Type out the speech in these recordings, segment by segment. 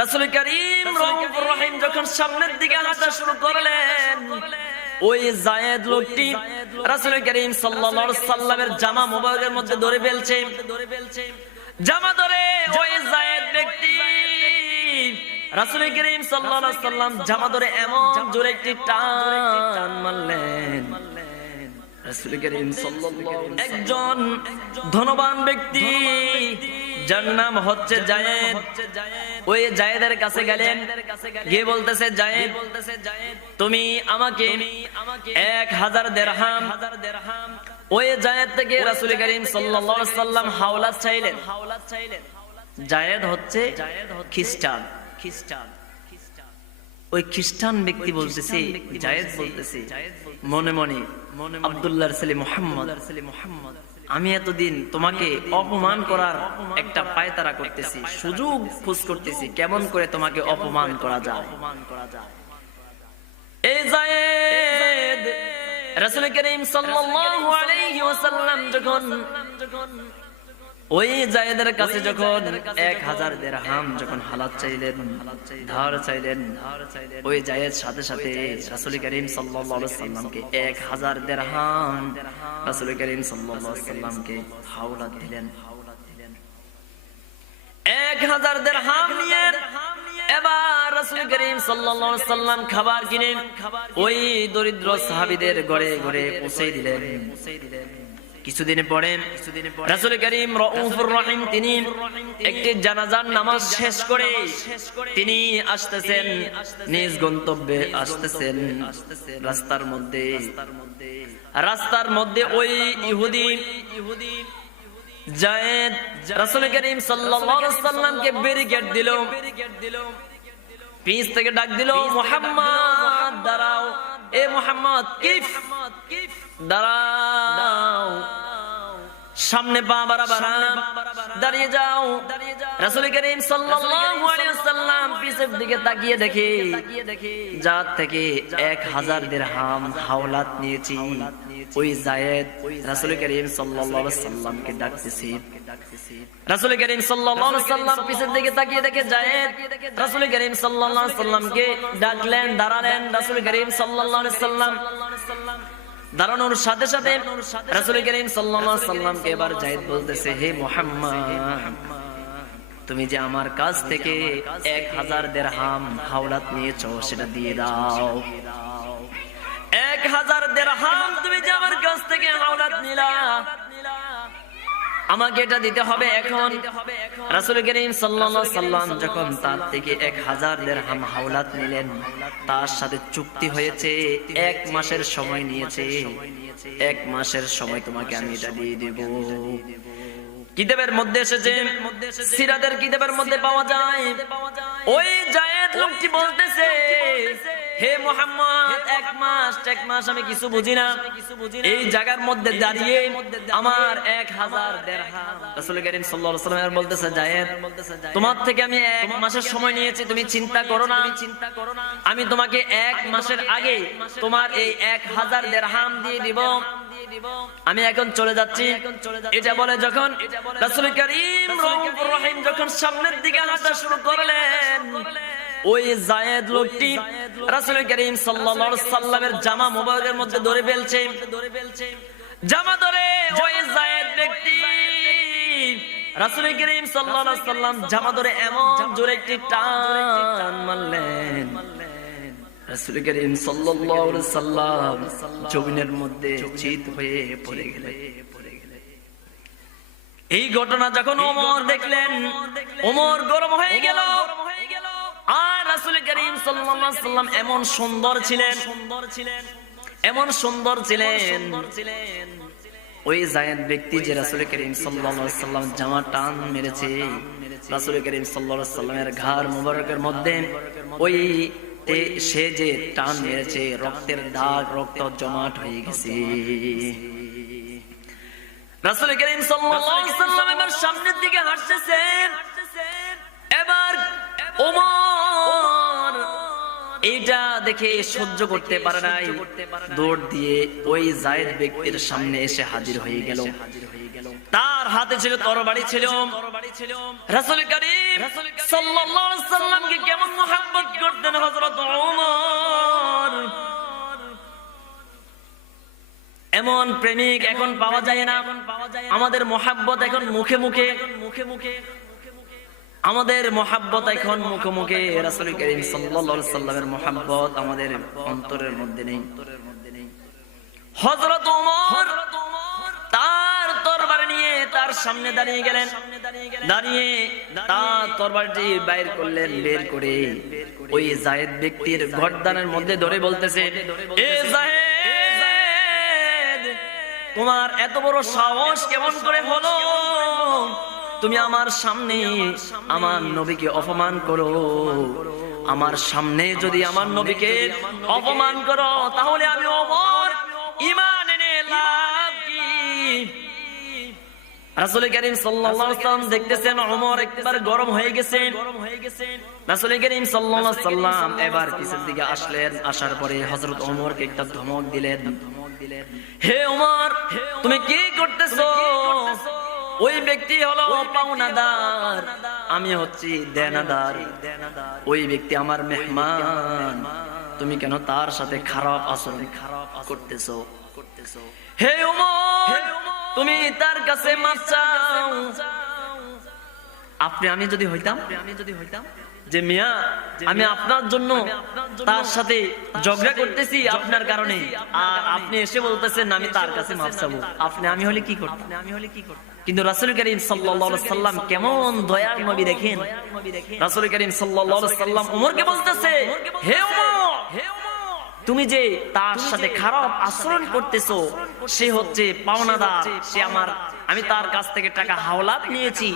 রাসূল করিম রউফুর রহিম যখন সামনের দিকে হাঁটা শুরু করলেন, ওই যায়েদ লোকটি রাসূল করিম সাল্লাল্লাহু আলাইহি সাল্লামের জামা মুবারকের মধ্যে ধরে ফেলছে। জামা ধরে ওই যায়েদ ব্যক্তি রাসূল করিম সাল্লাল্লাহু আলাইহি সাল্লাম জামা ধরে এমন জোরে একটি টান মারলেন। রাসূল করিম সাল্লাল্লাহু আলাইহি একজন ধনবান ব্যক্তি যার নাম হচ্ছে যায়েদ, ওই যায়েদের কাছে গেলেন, গিয়ে বলতেছে, যায়েদ তুমি আমাকে 1000 দিরহাম। ওই যায়েদ থেকে রাসূল করিম সাল্লাল্লাহু আলাইহি সাল্লাম হাওলাত চাইলেন। যায়েদ হচ্ছে খ্রিস্টান। ওই খ্রিস্টান ব্যক্তি বলতেছে, যায়েদ বলতেছে মনে মনে, আব্দুল্লাহর ছেলে মুহাম্মদ, আমি এতদিন তোমাকে অপমান করার একটা পায়তারা করতেছি, সুযোগ খোঁজ করতেছি কেমন করে তোমাকে অপমান করা যায়। এই যায়েদ রাসূল করিম সাল্লাল্লাহু আলাইহি ওয়াসাল্লাম যখন ওই যায়েদের কাছে যখন 1000 দিরহাম যখন হালাত চাইলেন, ধার চাইলেন, ওই যায়েদ সাথে সাথে রাসূল করিম সাল্লাল্লাহু আলাইহি সাল্লামকে 1000 দিরহাম রাসূল করিম সাল্লাল্লাহু আলাইহি সাল্লামকে হাওলাত দিলেন। 1000 দিরহাম নিয়ে এবার রাসূল করিম সাল্লাল্লাহু আলাইহি সাল্লাম খাবার কিনে ওই দরিদ্র সাহাবীদের ঘরে ঘরে পৌঁছে দিলেন। কিছুদিন পরে রাসূল করিম রউফুর রহিম তিনি একটি জানাজার নামাজ শেষ করে তিনি আসতেছেন, নিজ গন্তব্যে আসতেছেন। রাস্তার মধ্যে ওই ইহুদি যায়েদ রাসূল করিম সাল্লাল্লাহু আলাইহি সাল্লামকে ব্যারিকেড দিল, পিছ থেকে ডাক দিল, মুহাম্মদ দাঁড়াও, এ মুহাম্মদ কিফ দাঁড়াও, সামনে পা বাড়াবা, দাঁড়িয়ে যাও। রাসূল করিম সাল্লাল্লাহু আলাইহি ওয়াসাল্লাম পিছের দিকে তাকিয়ে দেখে যার থেকে 1000 দিরহাম হাওলাত নিয়েছি ওই যায়েদ রাসূল করিম সাল্লাল্লাহু আলাইহি ওয়াসাল্লামকে ডাকতেছে। রাসূল করিম সাল্লাল্লাহু আলাইহি ওয়াসাল্লাম পিছের দিকে তাকিয়ে দেখে যায়েদ রাসূল করিম সাল্লাল্লাহু আলাইহি ওয়াসাল্লামকে ডাকলেন, দাঁড়ালেন। রাসূল করিম সাল্লাল্লাহু আলাইহি ওয়াসাল্লাম দাঁড়ানোর সাথে সাথে রাসূল করিম সাল্লাল্লাহু আলাইহি সাল্লামকে এবার যায়েদ বলতেছে, হে মুহাম্মদ তুমি যে আমার কাছ থেকে 1000 দিরহাম হাওলাত নিয়েছো সেটা দিয়ে দাও। 1000 দিরহাম তুমি যে আমার কাছ থেকে হাওলাত নিলা, আমাকে এটা দিতে হবে এখন। রাসূল করিম সাল্লাল্লাহু আলাইহি সাল্লাম যখন তার থেকে 1000 দিরহাম হাওলাত নিলেন, তার সাথে চুক্তি হয়েছে 1 মাসের সময় নিয়েছে, 1 মাসের সময় তোমাকে আমি এটা দিয়ে দেব। কিতাবের মধ্যে এসেছে, সিরাতের কিতাবের মধ্যে পাওয়া যায়, ওই যায়েদ লোকটি বলতেছে, হে মুহাম্মদ 1 মাস আমি কিছু বুঝি না, এই জায়গার মধ্যে দাঁড়িয়ে আমার 1000 দিরহাম। রাসূল করিম সাল্লাল্লাহু আলাইহি ওয়াসাল্লাম বলতেছে, যায়েদ তোমার থেকে আমি 1 মাসের সময় নিয়েছি, তুমি চিন্তা করো না, আমি তোমাকে 1 মাসের আগে তোমার এই 1000 দিরহাম দিয়ে দিব, আমি এখন চলে যাচ্ছি। এটা বলে যখন রাসূল করিম রউফুর রহিম যখন সামনের দিকে হাঁটা শুরু করলেন, ওই যায়েদ লোকটি রাসূল করিম সাল্লাল্লাহু আলাইহি সাল্লামের জামা মুবারকের মধ্যে ধরে ফেলছে। জামা ধরে ওই যায়েদ ব্যক্তি রাসূল করিম সাল্লাল্লাহু আলাইহি সাল্লাম জামা ধরে এমন জোরে একটি টান মারলেন। রাসূল করিম সাল্লাল্লাহু আলাইহি সাল্লাম জমিনের মধ্যে চিত হয়ে পড়ে গেলেন। এই ঘটনা যখন ওমর দেখলেন, ওমর গরম হয়ে গেল। আর রাসূল করিম সাল্লাল্লাহু আলাইহি সাল্লাম এমন সুন্দর ছিলেন, এমন সুন্দর ছিলেন, ওই যায়েদ ব্যক্তি যে রাসূল করিম সাল্লাল্লাহু আলাইহি সাল্লাম জামা টান মেরেছে, রাসূল করিম সাল্লাল্লাহু আলাইহি সাল্লামের ঘাড় মুবারকের মধ্যে ওই সে যে টান মেরেছে, রক্তের দাগ, রক্ত জমাট হয়ে গেছে। রাসূল করিম সাল্লাল্লাহু আলাইহি সাল্লাম এবার সামনের দিকে হাঁটতেছেন। এবার ওমর এইটা দেখে সহ্য করতে পারে নাই, দৌড় দিয়ে ওই যায়েদ ব্যক্তির সামনে এসে হাজির হয়ে গেল। তার হাতে ছিল তরবারি ছিল। রাসূল করিম সাল্লাল্লাহু আলাইহি সাল্লামকে কেমন মুহাব্বত করতেন হযরত ওমর। এমন প্রেমিক এখন পাওয়া যায় না। আমাদের মুহাব্বত এখন মুখে মুখে, আমাদের মুহাব্বত এখন মুখে মুখে, রাসূল করিম সাল্লাল্লাহু আলাইহি সাল্লামের মুহাব্বত আমাদের অন্তরের মধ্যে নেই। হযরত ওমর তার তরবারি নিয়ে তার সামনে দাঁড়িয়ে গেলেন। দাঁড়িয়ে তার তরবারিটি বের করলেন। বের করে ওই যায়েদ ব্যক্তির গর্দানের মধ্যে ধরে বলতেছে, এ যায়েদ, তোমার এত বড় সাহস কেমন করে হলো? তুমি আমার সামনে আমার নবীকে অপমান করো। আমার সামনে যদি আমার নবীকে অপমান করো তাহলে আমি ওমর ঈমান এনে লাভ কি? রাসূল করিম সাল্লাল্লাহু আলাইহি ওয়াসাল্লাম দেখতেছেন ওমর একবার গরম হয়ে গেছে। রাসূল করিম সাল্লাল্লাহু আলাইহি ওয়াসাল্লাম এবার পিছের দিকে আসলেন। আসার পরে হযরত ওমরকে একটা ধমক দিলেন, হে ওমর, তুমি কি করতেছো? ওই ব্যক্তি হলো পাওনাদার, আমি হচ্ছি দেনাদার। ওই ব্যক্তি আমার মেহমান, তুমি কেন তার সাথে খারাপ আচরণ করতেছো? হে ওমর, তুমি তার কাছে মাফ চাও। আমি যদি হইতাম যে মিয়া আমি আপনার জন্য তার সাথে ঝগড়া করতেছি আপনার কারণে, আর আপনি এসে বলতেছেন আমি তার কাছে মাফ চাবো, আমি হলে কি করতাম? কিন্তু রাসূল করিম সাল্লাল্লাহু আলাইহি সাল্লাম কেমন দয়ার নবী দেখেন। রাসূল করিম সাল্লাল্লাহু আলাইহি সাল্লাম ওমরকে বলতেছে, হে ওমর, তুমি যে তার সাথে খারাপ আচরণ করতেছো, সে হচ্ছে পাওনাদার, সে আমি তার কাছ থেকে টাকা হাওলাত নিয়েছি,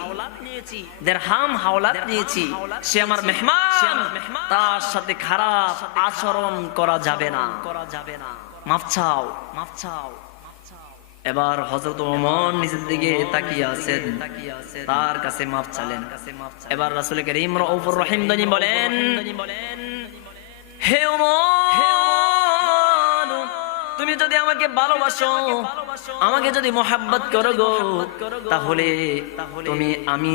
দিরহাম হাওলাত নিয়েছি, সে আমার মেহমান, তার সাথে খারাপ আচরণ করা যাবে না, মাফ চাও, মাফ চাও। এবার হযরত ওমর নিজের দিকে তাকিয়ে আছেন, তার কাছে মাফ চাইলেন। এবার রাসূল করিম রউফুর রহিম তিনি বলেন, হে ওমর, তুমি যদি আমাকে ভালোবাসো, আমাকে যদি মোহাব্বত করো গো, তাহলে আমি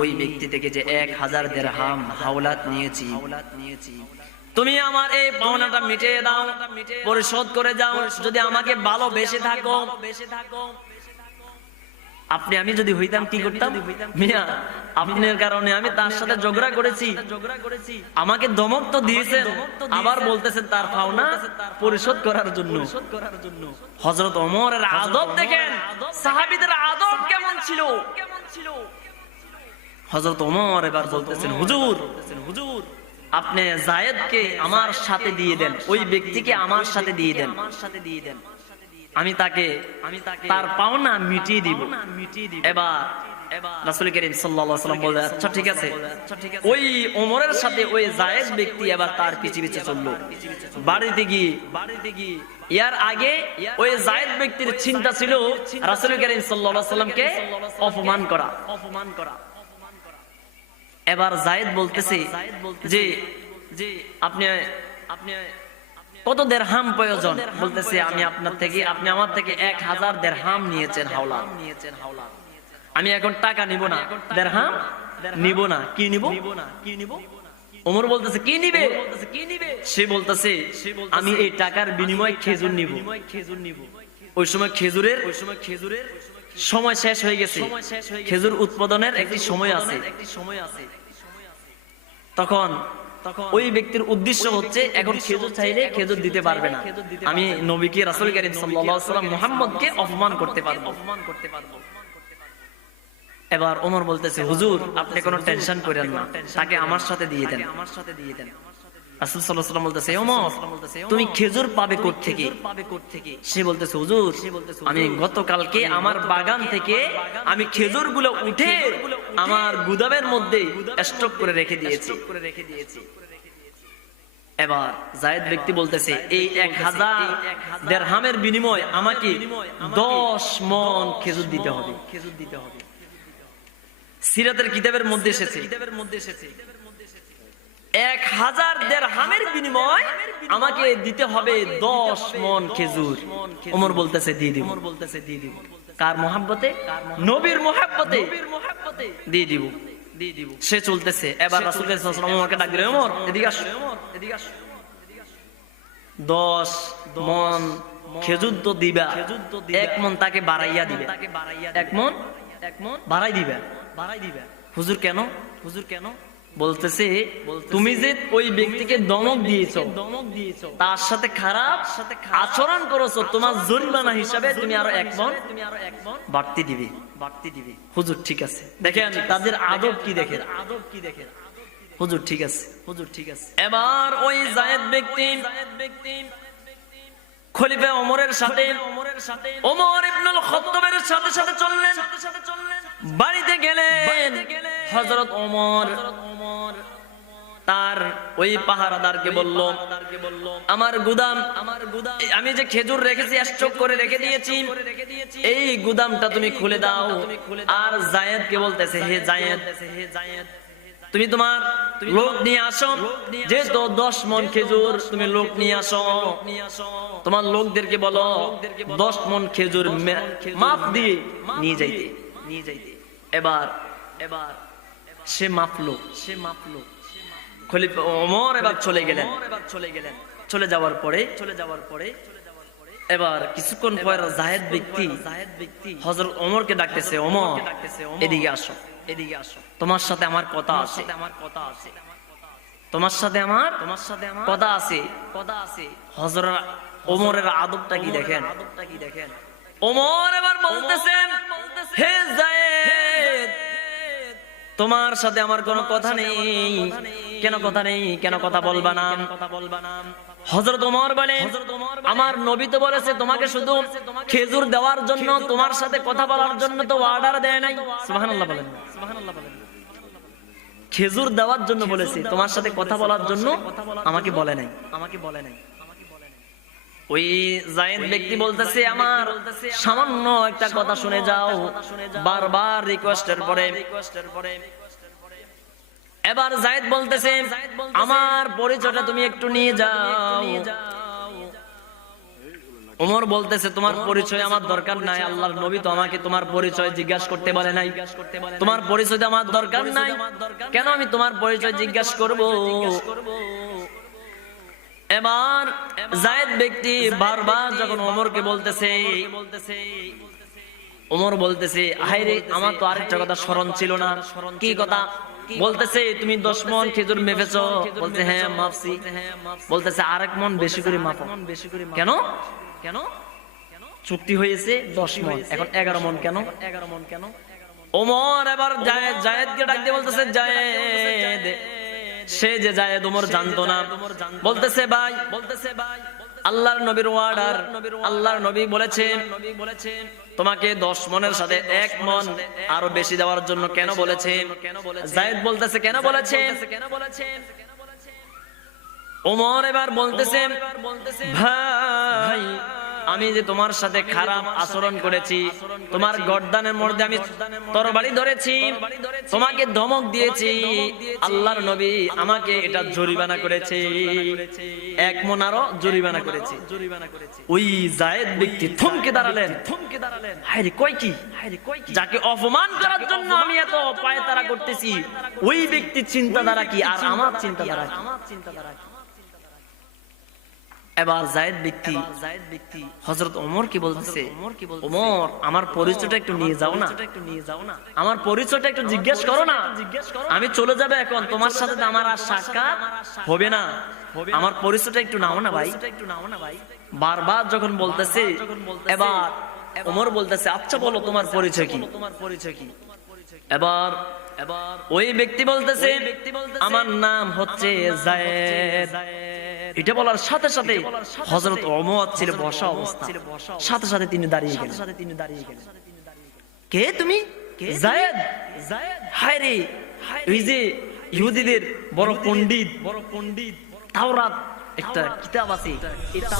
ওই ব্যক্তি থেকে যে 1000 দিরহাম হাওলাত নিয়েছি, তুমি আমার এই পাওনাটা মিটিয়ে দাও, পরিশোধ করে যাও। যদি আমাকে ভালোবেসে থাকো, আমি যদি হইতাম কি করতাম? মিয়া, আপনার কারণে আমি তার সাথে ঝগড়া করেছি, আমাকে ধমক তো দিয়েছেন, আবার বলতেছেন তার পাওনা পরিশোধ করার জন্য। হযরত ওমরের আদব দেখেন, সাহাবীদের আদব কেমন ছিল। হযরত ওমর এবার বলতেছেন, হুজুর, আপনি যায়েদকে আমার সাথে দিয়ে দেন, ওই ব্যক্তিকে আমার সাথে দিয়ে দেন, আমি তাকে তার পাওনা মিটিয়ে দিব। এবার রাসূল করিম সাল্লাল্লাহু আলাইহি ওয়াসাল্লাম বললেন, আচ্ছা ঠিক আছে। ওই ওমরের সাথে ওই যায়েদ ব্যক্তি এবার তার পিছে পিছে চললো। বাড়িতে গিয়ে ইয়ার আগে ওই যায়েদ ব্যক্তির চিন্তা ছিল রাসূল করিম সাল্লাল্লাহু আলাইহি ওয়াসাল্লামকে অপমান করা। এবার যায়েদ বলতেছে যে আপনি কত দিরহাম প্রয়োজন? বলতেছে আপনি আমার থেকে 1000 দিরহাম নিয়েছেন হাওলাত। আমি এখন টাকা নিব না, দিরহাম নিব না। কি নিব? ওমর বলতেছে কি নিবে? সে বলতেছে আমি এই টাকার বিনিময়ে খেজুর নিব। ওই সময় খেজুরের সময় শেষ হয়ে গেছে, খেজুর উৎপাদনের একটি সময় আছে। তখন ওই ব্যক্তির উদ্দেশ্য হচ্ছে এখন খেজুর চাইলে খেজুর দিতে পারবে না, আমি নবীকে রাসূল করিম সাল্লাল্লাহু আলাইহি ওয়াসাল্লাম মুহাম্মদকে অপমান করতে পারবো। এবার ওমর বলতেছে, হুজুর আপনি কোনো টেনশন করেন না, তাকে আমার সাথে দিয়ে দেন। রাসূল সাল্লাল্লাহু আলাইহি ওয়াসাল্লাম বলতেছে, ওমর তুমি খেজুর পাবে কোত্থেকে? সে বলতেছে, হুজুর আমি গতকালকে আমার বাগান থেকে আমি খেজুরগুলো উঠে আমার গুদামের মধ্যে স্টক করে রেখে দিয়েছি। এবার যায়েদ ব্যক্তি বলতেছে, এই 1000 দিরহামের বিনিময়ে আমাকে 10 মণ খেজুর দিতে হবে। সিরাতের কিতাবের মধ্যে এসেছে 1000 দিরহামের বিনিময় আমাকে দিতে হবে 10 মণ খেজুর। ওমর বলতেছে দিয়ে দিব। কার মহব্বতে? নবীর মহব্বতে দিয়ে দিব। সে চলতেছে। এবার রাসূল সাল্লাল্লাহু আলাইহি ওয়াসাল্লাম ওমরকে ডাক দিলেন, ওমর এদিকে আসো। 10 মণ খেজুর তো দিবা, 1 মণ তাকে বাড়াইয়া দিবে। 1 মণ বাড়াই দিবে। হুজুর কেন? বলতেছে তুমি যে ওই ব্যক্তিকে দমক দিয়েছো, তার সাথে খারাপ আচরণ করেছো, তোমার জরিমানা হিসাবে তুমি আরো 1 মণ বাড়তি দিবে। হুজুর ঠিক আছে। দেখেন তাদের আদব কি, দেখেন হুজুর ঠিক আছে। এবার ওই যায়েদ ব্যক্তি খলিফা ওমরের সাথে ওমর ইবনুল খাত্তাবের সাথে চললেন। বাড়িতে গেলেন। হযরত ওমর তার ওই পাহারাদারকে বলল, আমার গুদাম, আমি যে খেজুর রেখেছি স্টক করে রেখে দিয়েছি, এই গুদামটা তুমি খুলে দাও। আর যায়েদকে বলতেছে, হে যায়েদ, তুমি তোমার লোক নিয়ে আসো, যেহেতু 10 মণ খেজুর, তুমি লোক নিয়ে আসো। তোমার লোকদেরকে বলো 10 মণ খেজুর মাপ দিয়ে নিয়ে যাইতে। এবার সে মাপলো। খলিফা ওমর এবার চলে গেলেন। চলে যাওয়ার পরে এবার কিছুক্ষণ পর যায়েদ ব্যক্তি হযরত ওমরকে ডাকতেছে, ওমর এদিকে আসো। তোমার সাথে আমার কথা আছে। হযরত ওমরের আদবটা কি দেখেন। ওমর এবার বলতেছেন, হে যায়েদ, তোমার সাথে আমার কোনো কথা নেই। কেন কথা বলবা না? হযরত ওমর বলেন, আমার নবী তো বলেছে তোমাকে শুধু খেজুর দেওয়ার জন্য, তোমার সাথে কথা বলার জন্য তো অর্ডার দেয় নাই। সুবহানাল্লাহ বলেন। খেজুর দেওয়ার জন্য বলেছে, তোমার সাথে কথা বলার জন্য আমাকে বলে নাই। ওই যায়েদ ব্যক্তি বলতেছে, আমার সামান্য একটা কথা শুনে যাও। বারবার রিকোয়েস্টের পরে এবার যায়েদ বলতেছে, আমার পরিচয়টা তুমি একটু নিয়ে যাও। ওমর বলতেছে, তোমার পরিচয় আমার দরকার নাই, আল্লাহর নবী তো আমাকে তোমার পরিচয় জিজ্ঞাসা করতে বলে নাই। তোমার পরিচয় আমার দরকার নাই, কেন আমি তোমার পরিচয় জিজ্ঞাসা করব? এবার যায়েদ ব্যক্তি বারবার যখন ওমরকে বলতেছে, ওমর বলতেছে, হায়রে, আমার তো আরেকটা কথা স্মরণ ছিল না। কি কথা? বলতেছে, তুমি 10 মণ খেজুর মেপেছো। বলতে হ্যাঁ মাপছি। বলতেছে, আরেক মণ বেশি করে মাপো। কেন? চুক্তি হয়েছে 10 মণ, এখন 11 মণ কেন? ওমর এবার যায়েদকে ডাক দিয়ে বলতেছে, যায়েদ। সে যে যায়েদ ওমর জানতো না। বলতেছে, ভাই, আল্লাহর নবীর অর্ডার, আল্লাহর নবী বলেছেন তোমাকে 10 মণের সাথে 1 মণ আরো বেশি দেওয়ার জন্য। কেন বলেছেন? যায়েদ বলতেছে, কেন বলেছেন? ওমর এবার বলতেছে, ভাই, আমি যে তোমার সাথে খারাপ আচরণ করেছি, তোমার গর্দানের মধ্যে আমি তরবারি ধরেছি, তোমাকে ধমক দিয়েছি, আল্লাহর নবী আমাকে এটা জরিমানা করেছে, 1 মণ আরো জরিমানা করেছে। ওই যায়েদ ব্যক্তি থমকে দাঁড়ালেন। হায়রে, কয় কি? যাকে অপমান করার জন্য আমি এত পায়তারা করতেছি, ওই ব্যক্তির চিন্তাধারা কি আর আমার চিন্তাধারা কি? এবার যায়েদ ব্যক্তি হযরত ওমর কি বলতেছে, ওমর, আমার পরিচয়টা একটু নিয়ে যাও না, আমার পরিচয়টা একটু জিজ্ঞেস করো না। আমি চলে যাবে এখন, তোমার সাথে আমার আর সাক্ষাৎ হবে না, আমার পরিচয়টা একটু নাও না ভাই। বারবার যখন বলতেছে, এবার ওমর বলতেছে, আচ্ছা বলো তোমার পরিচয় কি? এবার ওই ব্যক্তি বলতেছে, আমার নাম হচ্ছে যায়েদ। এটা বলার সাথে সাথে হযরত ওমর ছিল বসা অবস্থা, সাথে সাথে তিনি দাঁড়িয়ে গেলেন। কে তুমি? যায়েদ। হায়রে, ওই যে ইহুদিদের বড় পণ্ডিত, তাওরাত একটা কিতাব আছে, এটা